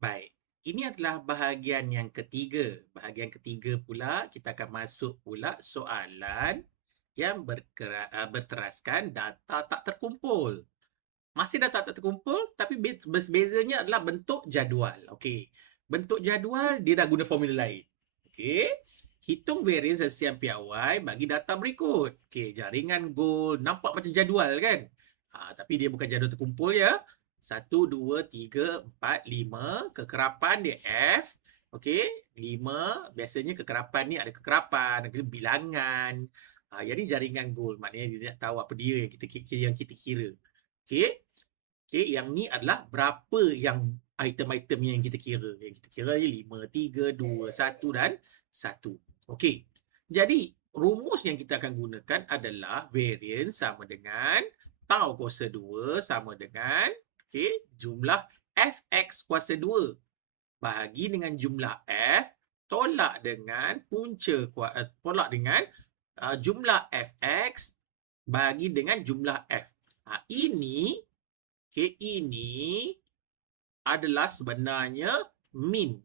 Baik. Ini adalah bahagian yang ketiga. Bahagian ketiga pula, kita akan masuk pula soalan yang berteraskan data tak terkumpul. Masih data tak terkumpul, tapi bezanya adalah bentuk jadual. Okey. Bentuk jadual, dia dah guna formula lain. Okey. Hitung variance SCM piawai bagi data berikut. Okey, jaringan gold nampak macam jadual kan? Tapi dia bukan jadual terkumpul ya. 1, 2, 3, 4, 5. Kekerapan dia F. Okey, 5. Biasanya kekerapan ni ada kekerapan, ada bilangan. Jadi jaringan gold. Maknanya dia nak tahu apa dia yang kita kira. Okey. Okey, yang ni adalah berapa yang item-item yang kita kira. Yang kita kira ni 5, 3, 2, 1 dan 1. Okey. Jadi, rumus yang kita akan gunakan adalah variance sama dengan tau kuasa 2 sama dengan jumlah fx kuasa 2 bahagi dengan jumlah f tolak dengan tolak dengan jumlah fx bagi dengan jumlah f. Ini adalah sebenarnya min.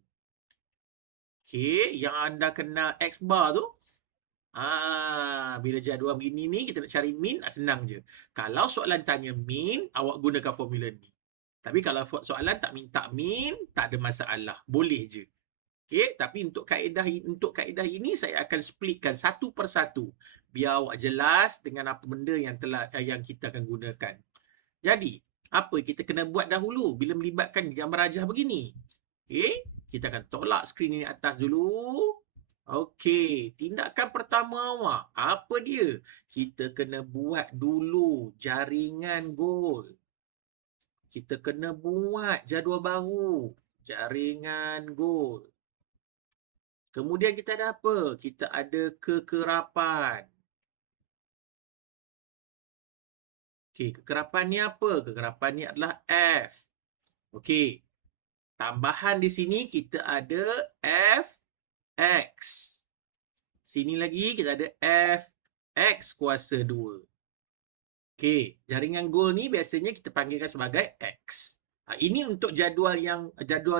Yang anda kenal X bar tu. Bila jadual begini ni, kita nak cari min, senang je. Kalau soalan tanya min, awak gunakan formula ni. Tapi kalau soalan tak minta min, tak ada masalah. Boleh je. Tapi untuk kaedah ini saya akan splitkan satu persatu biar awak jelas dengan apa benda yang kita akan gunakan. Jadi, apa kita kena buat dahulu bila melibatkan gambar rajah begini? Kita akan tolak skrin ini atas dulu. Tindakan pertama awak, apa dia? Kita kena buat dulu jaringan gold. Kita kena buat jadual baru, jaringan gold. Kemudian kita ada apa? Kita ada kekerapan. Kekerapan ni apa? Kekerapan ni adalah F. Tambahan di sini kita ada Fx. Sini lagi kita ada Fx kuasa 2. Jaringan gold ni biasanya kita panggilkan sebagai X. Ini untuk jadual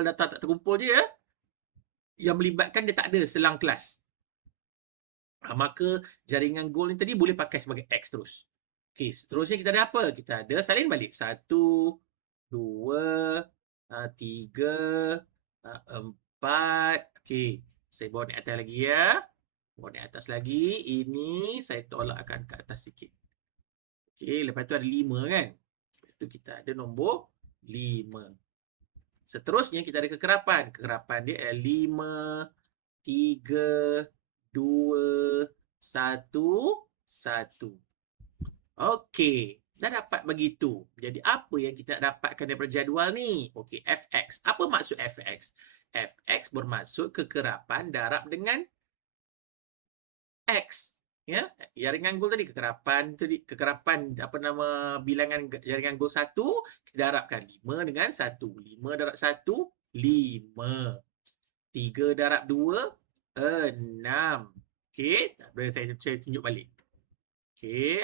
data tak terkumpul je ya. Yang melibatkan dia tak ada selang kelas. Maka jaringan gold ni tadi boleh pakai sebagai X terus. Seterusnya kita ada apa? Kita ada salin balik. 1, 2, 3, 4. Saya bawa naik atas lagi ya. Bawa naik atas lagi. Ini saya tolakkan ke atas sikit. Lepas tu ada 5 kan? Lepas tu kita ada nombor 5. Seterusnya kita ada kekerapan. Kekerapan dia adalah 5, 3, 2, 1, 1. Dah dapat begitu. Jadi apa yang kita dapatkan daripada jadual ni? Fx. Apa maksud Fx? Fx bermaksud kekerapan darab dengan X. Ya, jaringan gold tadi kekerapan bilangan jaringan gold 1 kita darabkan 5 dengan 1. 5 darab 1 5. 3 darab 2 6. Boleh saya tunjuk balik.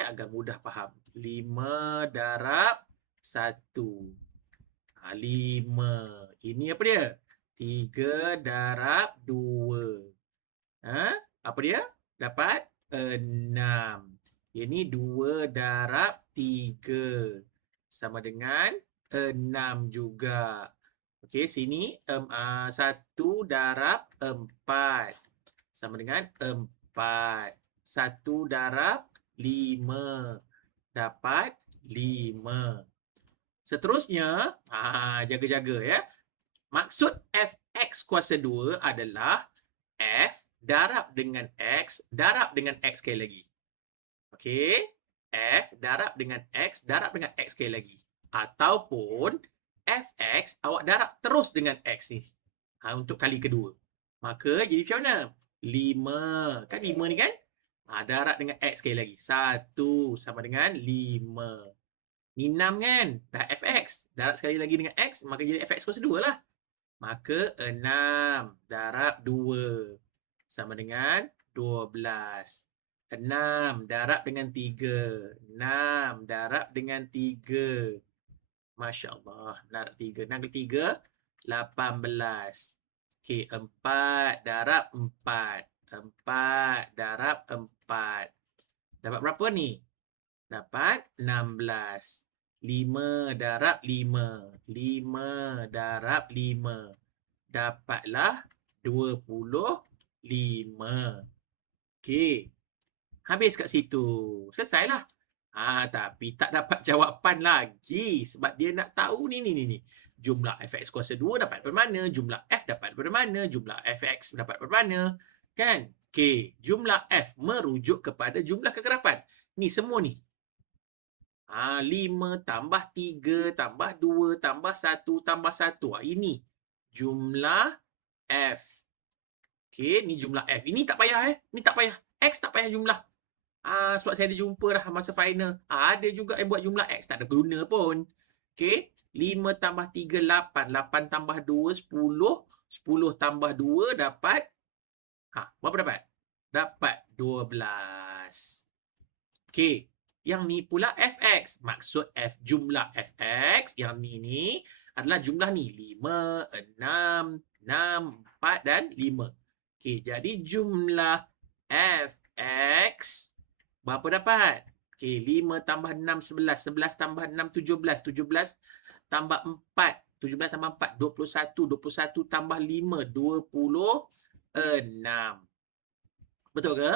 Agak mudah faham. 5 darab 1. 5. Ini apa dia? 3 darab 2. Apa dia? Dapat 6. Ini 2 darab 3. Sama dengan 6 juga. Sini 1 darab 4. Sama dengan 4. 1 darab 5. Dapat 5. Seterusnya, jaga-jaga ya. Maksud Fx kuasa 2 adalah F darab dengan X darab dengan X sekali lagi. F darab dengan X darab dengan X sekali lagi. Ataupun Fx awak darab terus dengan X ni. Untuk kali kedua. Maka jadi macam mana? 5. Kan 5 ni kan? Darab dengan X sekali lagi. 1 sama dengan 5. Ni 6 kan? Dah Fx. Darab sekali lagi dengan X, maka jadi Fx kuasa 2 lah. Maka 6 darab 2 sama dengan 12. 6 darab dengan 3. 6 darab dengan 3. Masya Allah. Darab 3. 6 kali 3, 18. Okey, 4 darab 4. 4 darab 4. Dapat berapa ni? Dapat 16. 5 darab 5. 5 darab 5. Dapatlah 25. Okey. Habis kat situ. Selesailah. Tapi tak dapat jawapan lagi sebab dia nak tahu ni. Jumlah fx kuasa 2 dapat daripada mana? Jumlah f dapat daripada mana? Jumlah fx dapat daripada mana? Kan? Okey, jumlah f merujuk kepada jumlah kegerapan. Ni semua ni. 5 tambah 3 tambah 2 tambah 1 tambah 1. Ini jumlah f. Okey, ni jumlah f. Ini tak payah Ni tak payah. X tak payah jumlah. Sebab saya ada jumpa dah masa final. Ada juga yang buat jumlah X. Tak ada guna pun. Okey. 5 tambah 3, 8. 8 tambah 2, 10. 10 tambah 2 dapat. Berapa dapat? Dapat 12. Okey. Yang ni pula fx. Maksud f jumlah fx. Yang ni adalah jumlah ni. 5, 6, 4 dan 5. Okey. Jadi jumlah fx berapa dapat? Okey, 5 tambah 6, 11. 11 tambah 6, 17. 17 tambah 4. 17 tambah 4, 21. 21 tambah 5, 26. Betul ke?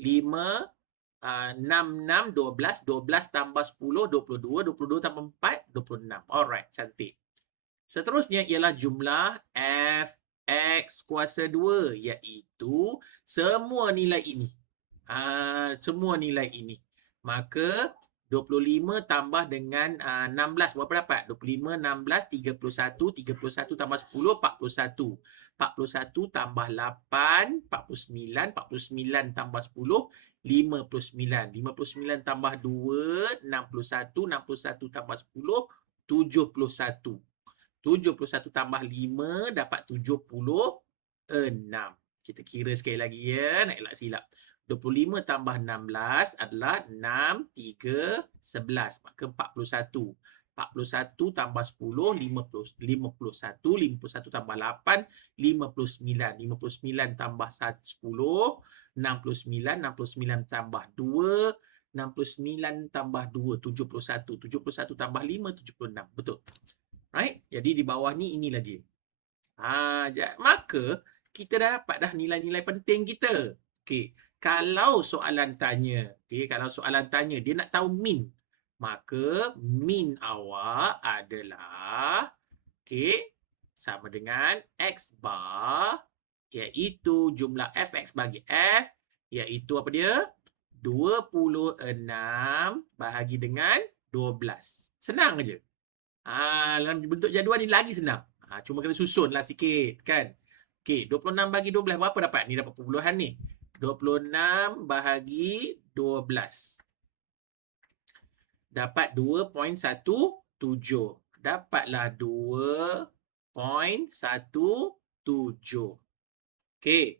5, 6, 6, 12. 12 tambah 10, 22. 22 tambah 4, 26. Alright, cantik. Seterusnya ialah jumlah fx kuasa 2, iaitu semua nilai ini. Semua nilai ini. Maka 25 tambah dengan 16 berapa dapat? 25, 16, 31, 31 tambah 10, 41. 41 tambah 8, 49, 49 tambah 10, 59. 59 tambah 2, 61, 61 tambah 10, 71. 71 tambah 5 dapat 76. Kita kira sekali lagi ya, nak elak silap. 25 tambah 16 adalah 6, 3, 11. Maka 41. 41 tambah 10, 51. 51 tambah 8, 59. 59 tambah 10, 69. 69 tambah 2, 69 tambah 2, 71. 71 tambah 5, 76. Betul. Right? Jadi di bawah ni inilah dia. Maka kita dah dapat dah nilai-nilai penting kita. Okey. Kalau soalan tanya, dia nak tahu min. Maka min awak adalah sama dengan x bar iaitu jumlah fx bagi f iaitu apa dia? 26 bahagi dengan 12. Senang aja. Dalam bentuk jadual ni lagi senang. Cuma kena susunlah sikit kan. Okey, 26 bagi 12 berapa dapat? Ni dapat perpuluhan ni. 26 bahagi 12. Dapat 2.17. Dapatlah 2.17. Okey.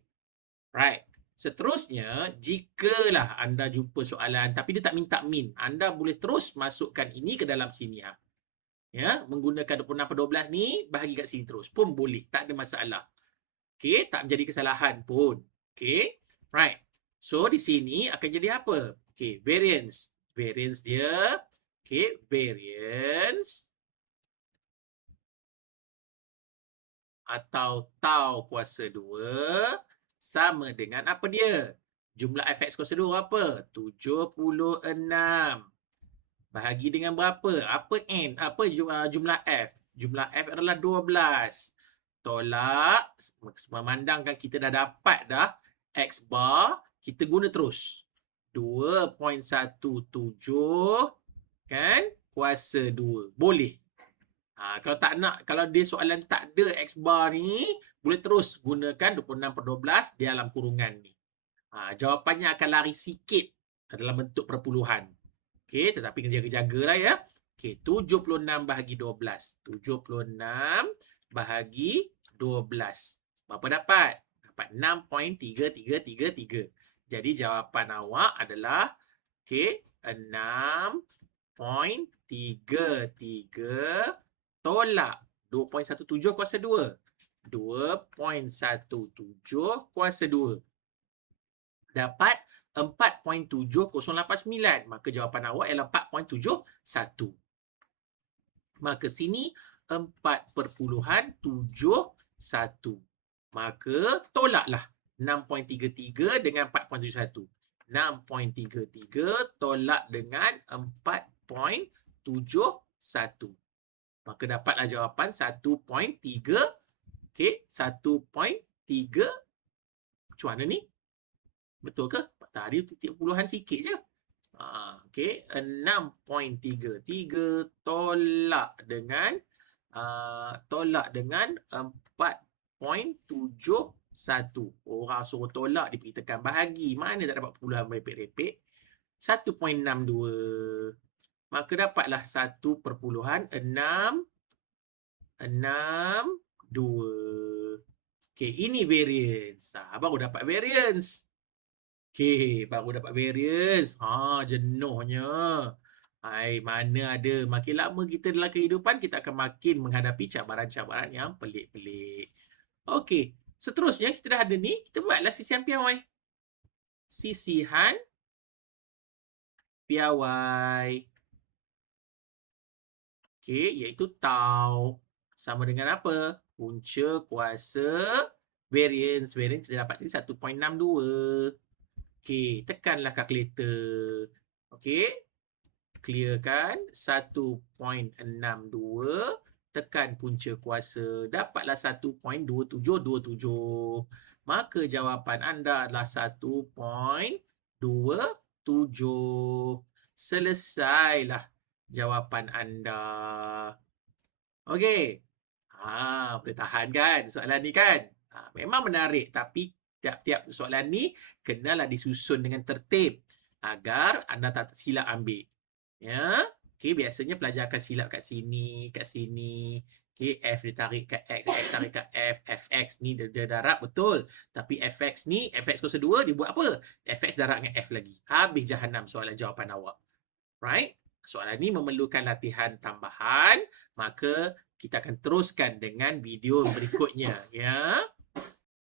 Right. Seterusnya, jikalah anda jumpa soalan tapi dia tak minta min, anda boleh terus masukkan ini ke dalam sini. Ya, menggunakan 26/12 ni bahagi kat sini terus pun boleh, tak ada masalah. Okey, tak menjadi kesalahan pun. Okey. Right. So di sini akan jadi apa? Okey, variance. Variance dia, variance atau tau kuasa 2 sama dengan apa dia? Jumlah fx kuasa 2 apa? 76. Bahagi dengan berapa? Apa n? Apa jumlah f? Jumlah f adalah 12. Tolak, memandangkan kita dah dapat dah x bar, kita guna terus. 2.17 kan? Kuasa 2. Boleh. Kalau tak nak, kalau dia soalan tak ada x bar ni, boleh terus gunakan 26/12 di dalam kurungan ni. Jawapannya akan lari sikit dalam bentuk perpuluhan. Okey, tetapi kena jaga-jagalah ya. Okey, 76 bahagi 12. 76 bahagi 12. Berapa dapat? Dapat 6.3333. Jadi jawapan awak adalah 6.33 tolak 2.17 kuasa 2. 2.17 kuasa 2. Dapat 4.7089. Maka jawapan awak ialah 4.71. Maka sini 4.71. Maka tolaklah 6.33 dengan 4.71. 6.33 tolak dengan 4.71. Maka dapatlah jawapan 1.3. Okey, 1.3. Macam mana ni? Betul ke? Tadi titik puluhan sikit je. Okey, 6.33 tolak dengan 4.71. Orang suruh tolak, dia pergi tekan bahagi. Mana tak dapat puluhan repek-repek? 1.62. Maka dapatlah 1.662. Okey, ini variance. Baru dapat variance. Okey, baru dapat variance. Jenuhnya. Mana ada. Makin lama kita dalam kehidupan, kita akan makin menghadapi cabaran-cabaran yang pelik-pelik. Okey, seterusnya kita dah ada ni. Kita buatlah sisihan piawai. Sisihan piawai. Okey, iaitu tau. Sama dengan apa? Punca kuasa variance. Variance kita dapat tadi 1.62. Okey, tekanlah kalkulator. Okey. Clearkan 1.62. Tekan punca kuasa. Dapatlah 1.2727. Maka jawapan anda adalah 1.27. Selesailah jawapan anda. Okey. Boleh tahan kan soalan ni kan? Memang menarik, tapi tiap-tiap soalan ni kenalah disusun dengan tertib agar anda tak tersilap ambil. Ya. Okey, biasanya pelajar akan silap kat sini, kat sini. Okey, F ditarik kat X, X tarik kat F, Fx ni dia darab betul. Tapi Fx ni, Fx kuasa 2 dia buat apa? Fx darab dengan F lagi. Habis jahanam soalan jawapan awak. Right? Soalan ni memerlukan latihan tambahan, maka kita akan teruskan dengan video berikutnya, ya.